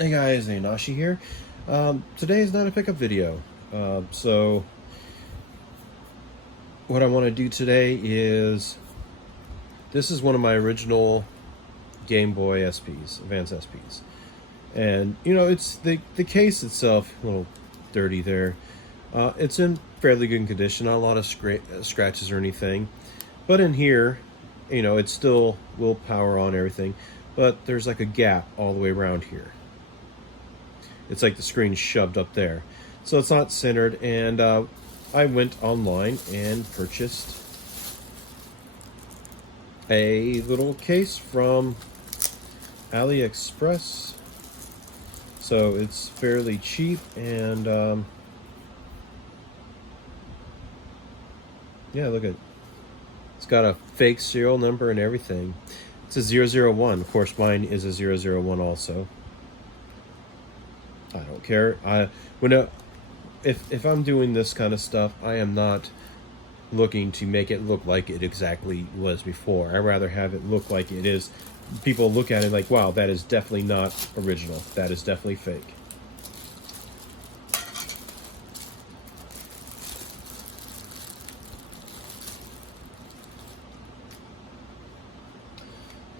Hey guys, Nashi here. Today is not a pickup video. So what I want to do today is, this is one of my original Game Boy SPs, Advance SPs. And you know, it's the case itself, a little dirty there. It's in fairly good condition, not a lot of scratches or anything. But in here, you know, it still will power on everything, but there's like a gap all the way around here. It's like the screen shoved up there, so it's not centered. And I went online and purchased a little case from AliExpress. So it's fairly cheap, and yeah, look at it. It's got a fake serial number and everything. It's a 001. Of course, mine is a 001 also. I don't care. If I'm doing this kind of stuff, I am not looking to make it look like it exactly was before. I'd rather have it look like it is. People look at it like, wow, that is definitely not original. That is definitely fake.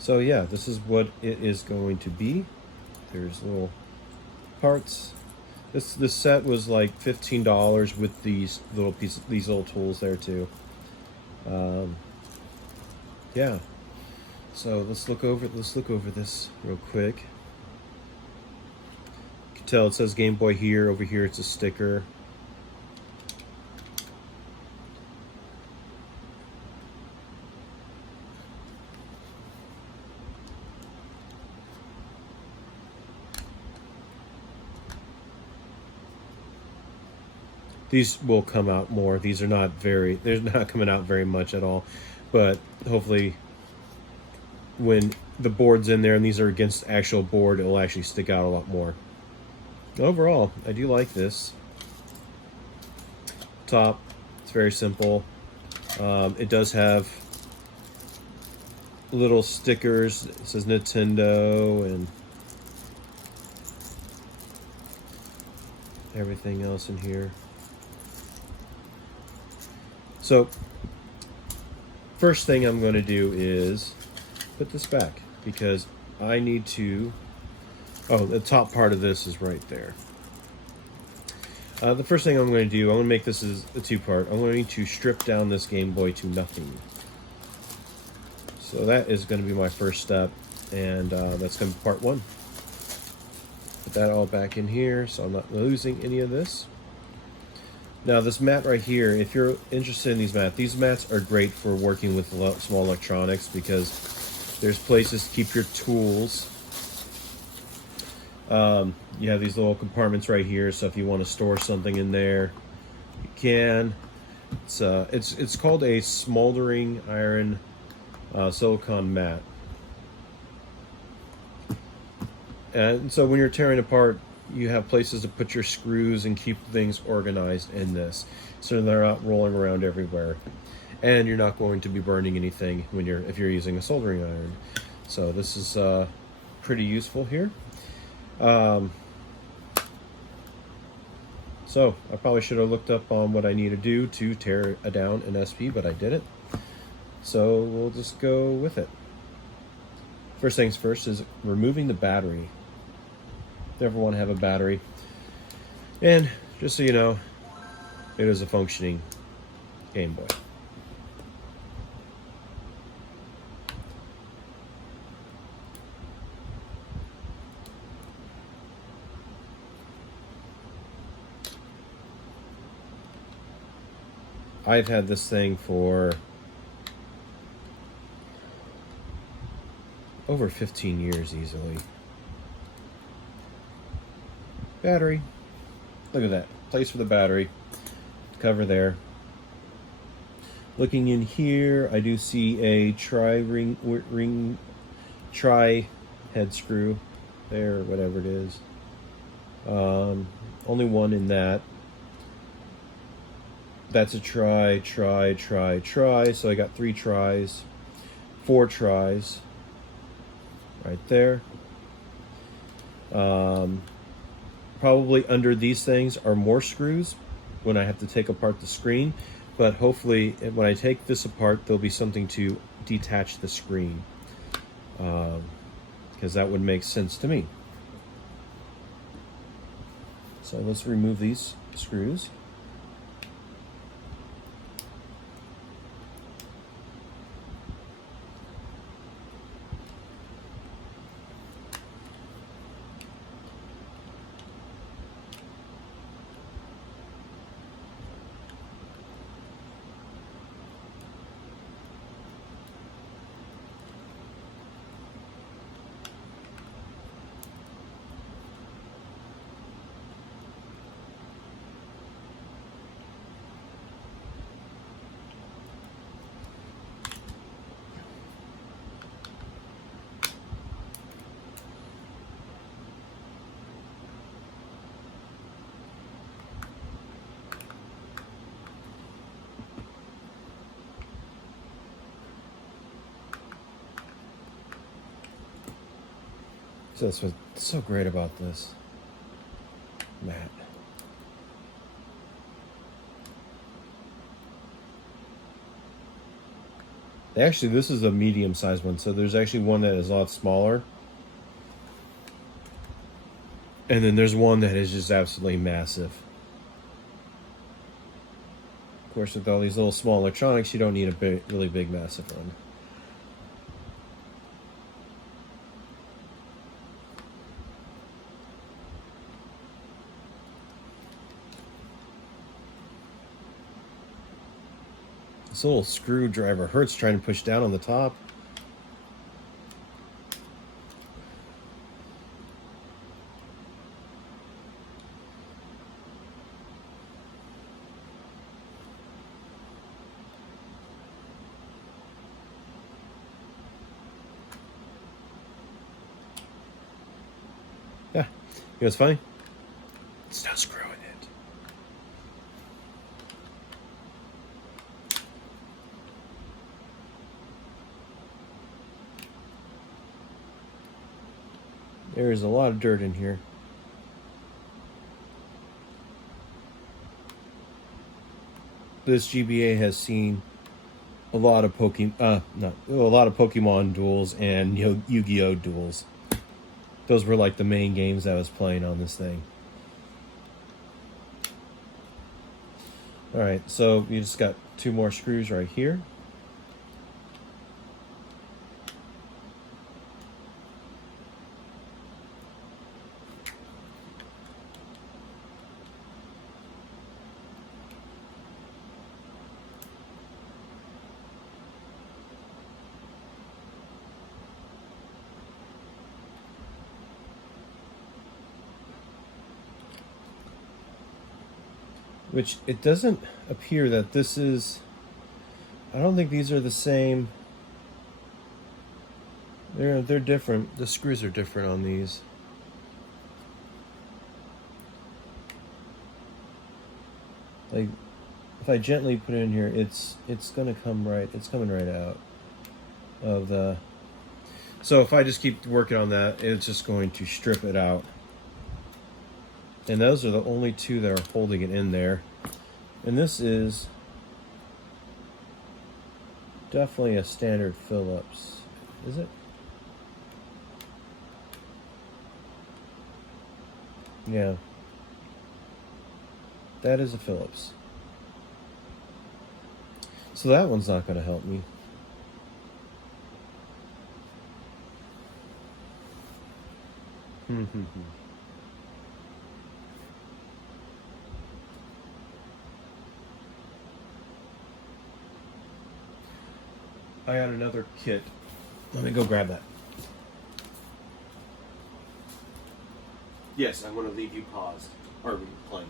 So yeah, this is what it is going to be. There's little parts. This set was like $15 with these little tools there too. Yeah. So let's look over this real quick. You can tell it says Game Boy here. Over here it's a sticker. These will come out more. These are not they're not coming out very much at all. But hopefully when the board's in there and these are against actual board, it'll actually stick out a lot more. Overall, I do like this. Top, it's very simple. It does have little stickers. It says Nintendo and everything else in here. So, first thing I'm going to do is put this back, because I need to... Oh, the top part of this is right there. The first thing I'm going to do, I'm going to make this as a two-part. I'm going to strip down this Game Boy to nothing. So that is going to be my first step, and that's going to be part one. Put that all back in here so I'm not losing any of this. Now this mat right here, if you're interested in these mats are great for working with small electronics, because there's places to keep your tools. You have these little compartments right here, so if you want to store something in there, you can. It's called a smoldering iron silicone mat. And so when you're tearing apart, you have places to put your screws and keep things organized in this, so they're not rolling around everywhere, and you're not going to be burning anything if you're using a soldering iron. So this is pretty useful here. So I probably should have looked up on what I need to do to tear down an SP, but I didn't. So we'll just go with it. First things first is removing the battery. Never want to have a battery. And just so you know, it is a functioning Game Boy. I've had this thing for over 15 years easily. Battery. Look at that. Place for the battery. Cover there. Looking in here, I do see a tri head screw there, or whatever it is. Only one in that. That's a try. So I got 3 tries, 4 tries right there. Probably under these things are more screws when I have to take apart the screen, but hopefully when I take this apart, there'll be something to detach the screen, because that would make sense to me. So let's remove these screws. So that's what's so great about this mat. Actually, this is a medium-sized one, so there's actually one that is a lot smaller. And then there's one that is just absolutely massive. Of course, with all these little small electronics, you don't need a really big, massive one. This little screwdriver hurts trying to push down on the top. Yeah, you know what's funny? It's no screw in it. There is a lot of dirt in here. This GBA has seen a lot of Pokemon duels and Yu-Gi-Oh duels. Those were like the main games I was playing on this thing. All right, so you just got 2 more screws right here. Which it doesn't appear that this is, I don't think these are the same. They're different. The screws are different on these. Like, if I gently put it in here, it's gonna come right. It's coming right out of the. So if I just keep working on that, it's just going to strip it out. And those are the only 2 that are holding it in there. And this is definitely a standard Phillips. Is it? Yeah. That is a Phillips. So that one's not going to help me. I got another kit. Let me go grab that. Yes, I'm going to leave you paused or playing.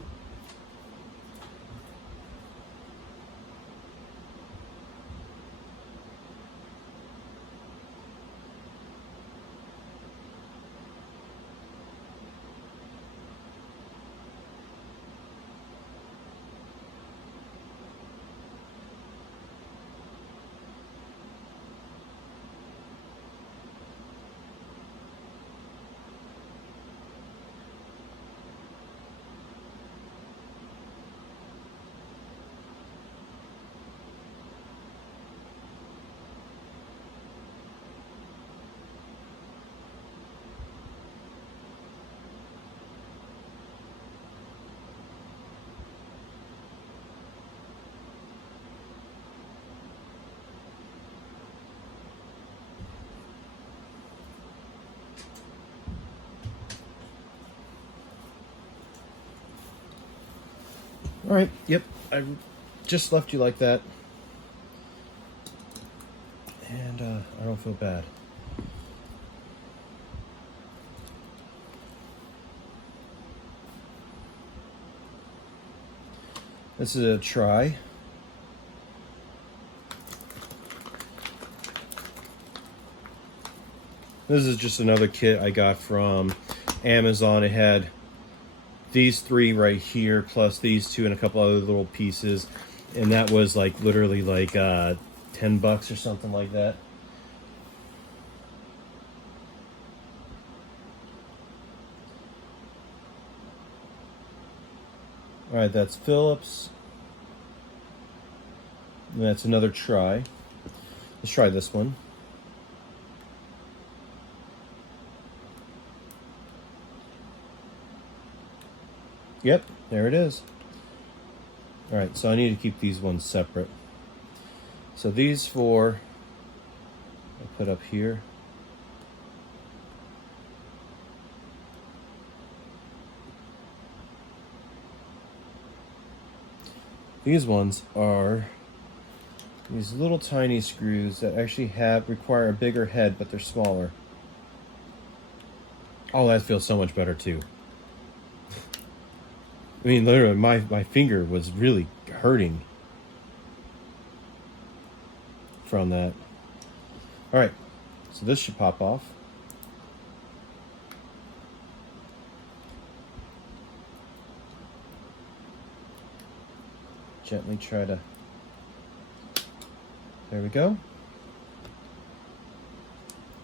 All right, yep, I just left you like that. And I don't feel bad. This is a try. This is just another kit I got from Amazon. It had these three right here, plus these two and a couple other little pieces. And that was like literally like $10 or something like that. All right, that's Phillips. And that's another try. Let's try this one. Yep, there it is. All right, so I need to keep these ones separate. So these four I put up here. These ones are these little tiny screws that actually require a bigger head, but they're smaller. Oh, that feels so much better too. I mean, literally, my finger was really hurting from that. All right, so this should pop off. Gently try to, there we go.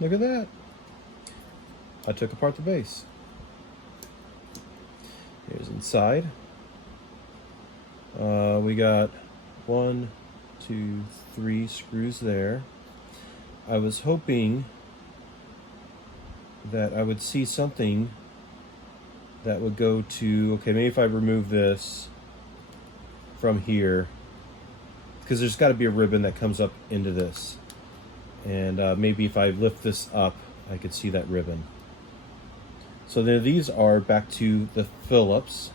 Look at that. I took apart the base. Here's inside. We got 1, 2, 3 screws there. I was hoping that I would see something that would go to, okay, maybe if I remove this from here, because there's got to be a ribbon that comes up into this, and maybe if I lift this up I could see that ribbon. So there, these are back to the Phillips.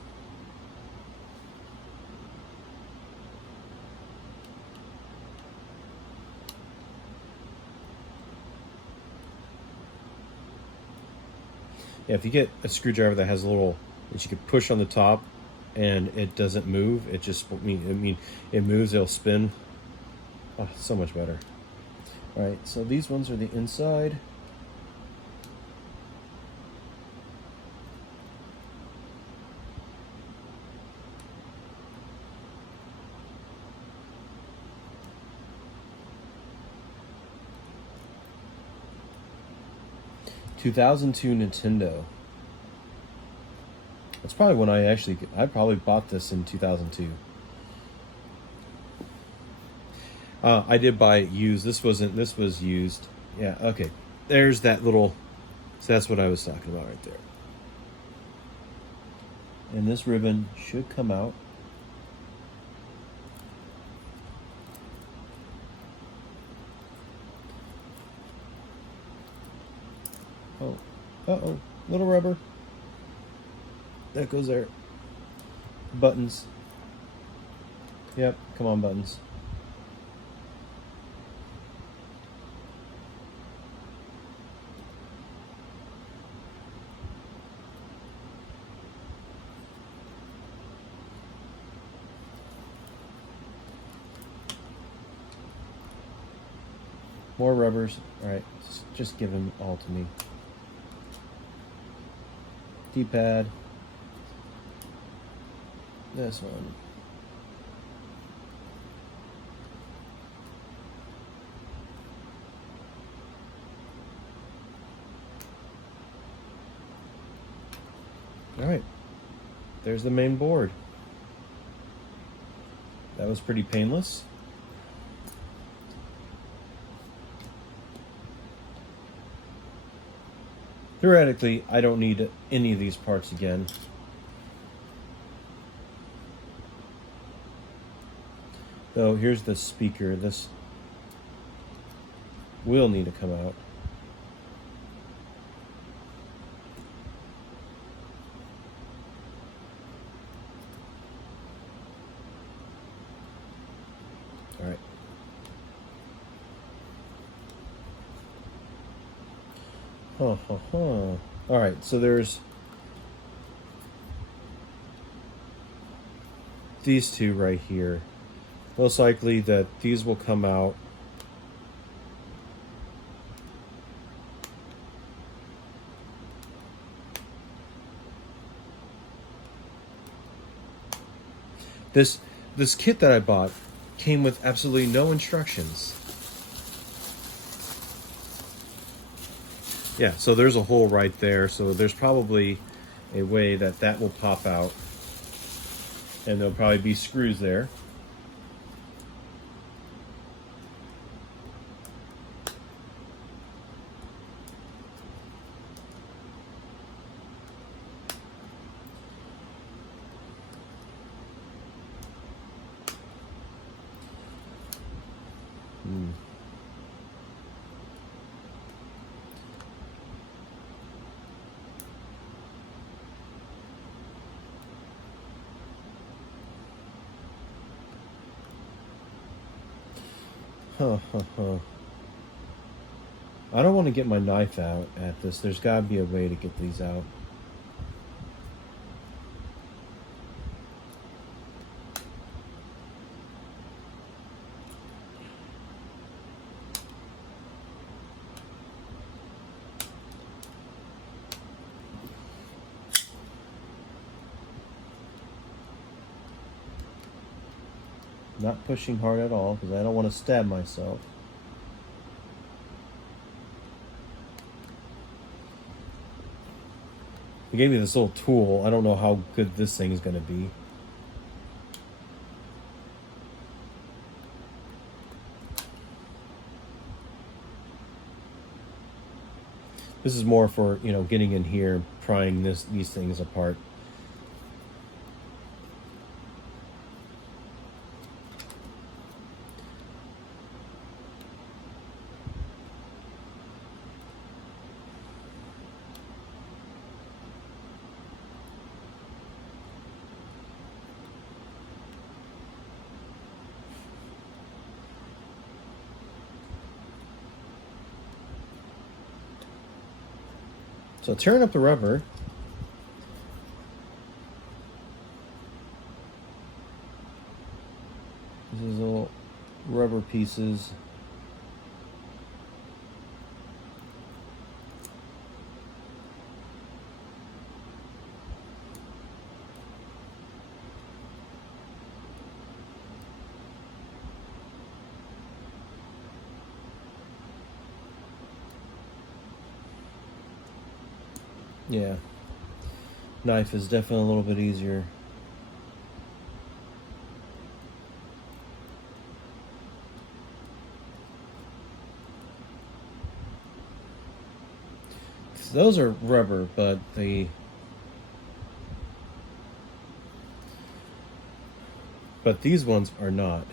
Yeah, if you get a screwdriver that has a little that you can push on the top and it doesn't move, it just it moves, it'll spin. Oh, so much better. All right, so these ones are the inside. (2002) Nintendo. That's probably when I probably bought this in 2002. I did buy it used. This was used. Yeah, okay. There's that little, so that's what I was talking about right there. And this ribbon should come out. Oh, uh-oh, little rubber. That goes there. Buttons. Yep, come on, buttons. More rubbers. All right, just give them all to me. D-pad. This one. All right, there's the main board. That was pretty painless. Theoretically, I don't need any of these parts again. Though, here's the speaker. This will need to come out. All right, so there's these two right here. Most likely that these will come out. This kit that I bought came with absolutely no instructions. Yeah, so there's a hole right there. So there's probably a way that that will pop out, and there'll probably be screws there. I don't want to get my knife out at this. There's got to be a way to get these out. Not pushing hard at all because I don't want to stab myself. They gave me this little tool. I don't know how good this thing is going to be. This is more for, you know, getting in here, prying these things apart. So tearing up the rubber. This is little rubber pieces. Yeah, knife is definitely a little bit easier. Those are rubber, but these ones are not.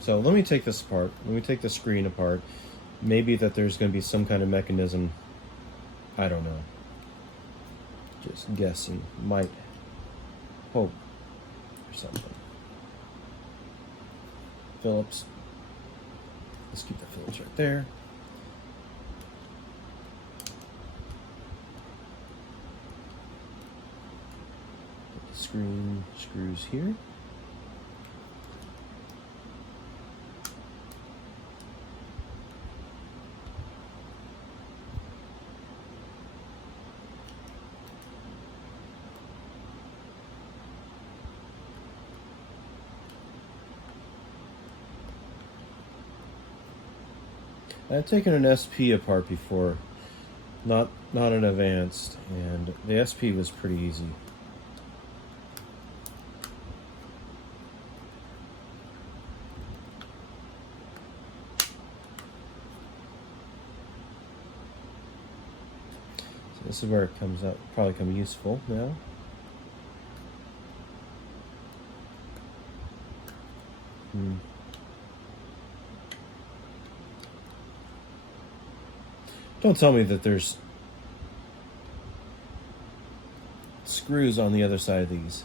So let me take this apart. Let me take the screen apart. Maybe that there's going to be some kind of mechanism. I don't know. Just guessing. Might hope or something. Phillips. Let's keep the Phillips right there. Put the screws here. I've taken an SP apart before, not an advanced, and the SP was pretty easy. So this is where it comes up, probably come useful now. Don't tell me that there's screws on the other side of these.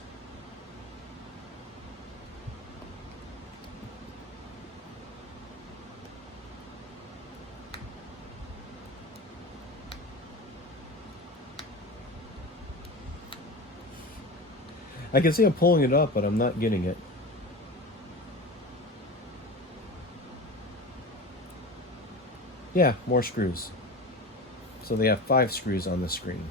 I can see I'm pulling it up, but I'm not getting it. Yeah, more screws. So they have 5 screws on the screen.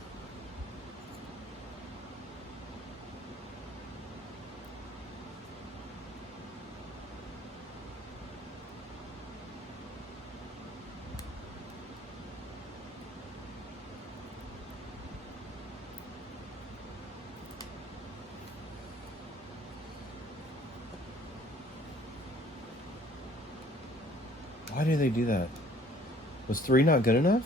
Why do they do that? Was 3 not good enough?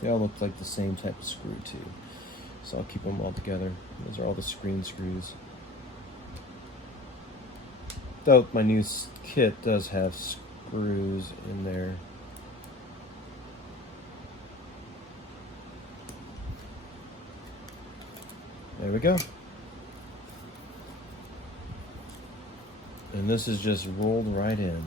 They all look like the same type of screw too. So I'll keep them all together. Those are all the screen screws. Though my new kit does have screws in there. There we go. And this is just rolled right in.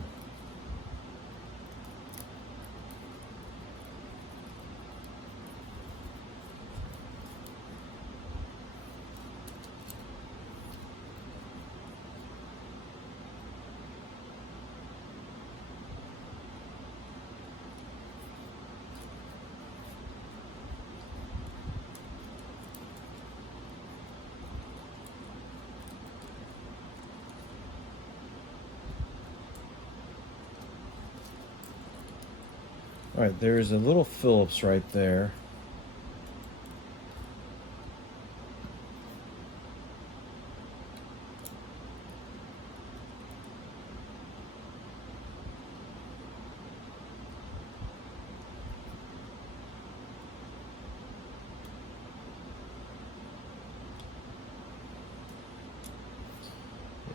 All right, there's a little Phillips right there.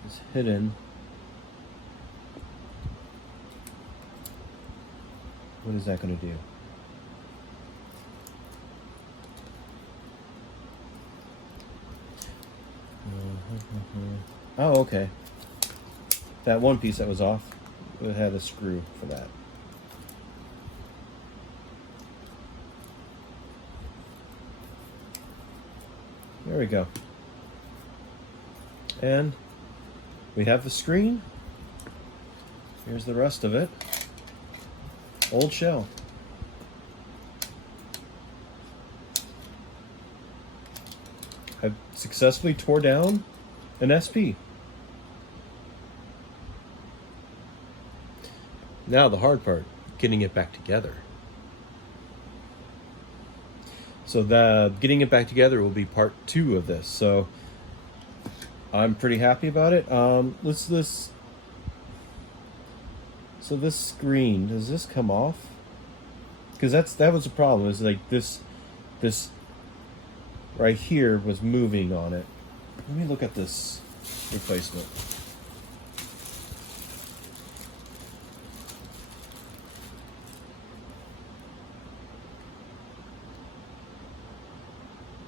It's hidden. What is that going to do? Oh, okay. That one piece that was off, it had a screw for that. There we go. And we have the screen. Here's the rest of it. Old shell. I've successfully tore down an SP. Now the hard part, getting it back together. So the getting it back together will be part 2 of this. So I'm pretty happy about it. So this screen, does this come off? Because that was the problem. Is like this right here was moving on it. Let me look at this replacement.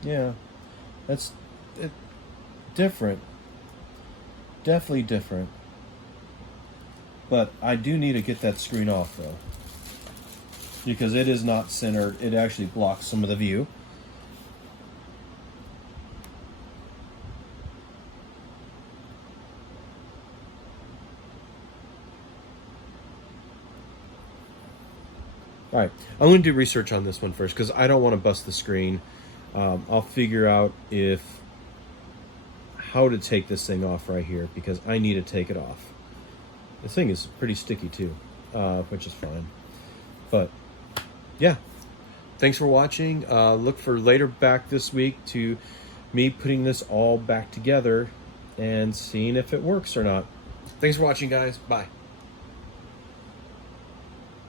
Yeah, that's it. Different. Definitely different. But I do need to get that screen off though, because it is not centered. It actually blocks some of the view. All right, I'm going to do research on this one first because I don't want to bust the screen. I'll figure out how to take this thing off right here because I need to take it off. This thing is pretty sticky too, which is fine. But yeah, thanks for watching. Look for later back this week to me putting this all back together and seeing if it works or not. Thanks for watching, guys. Bye.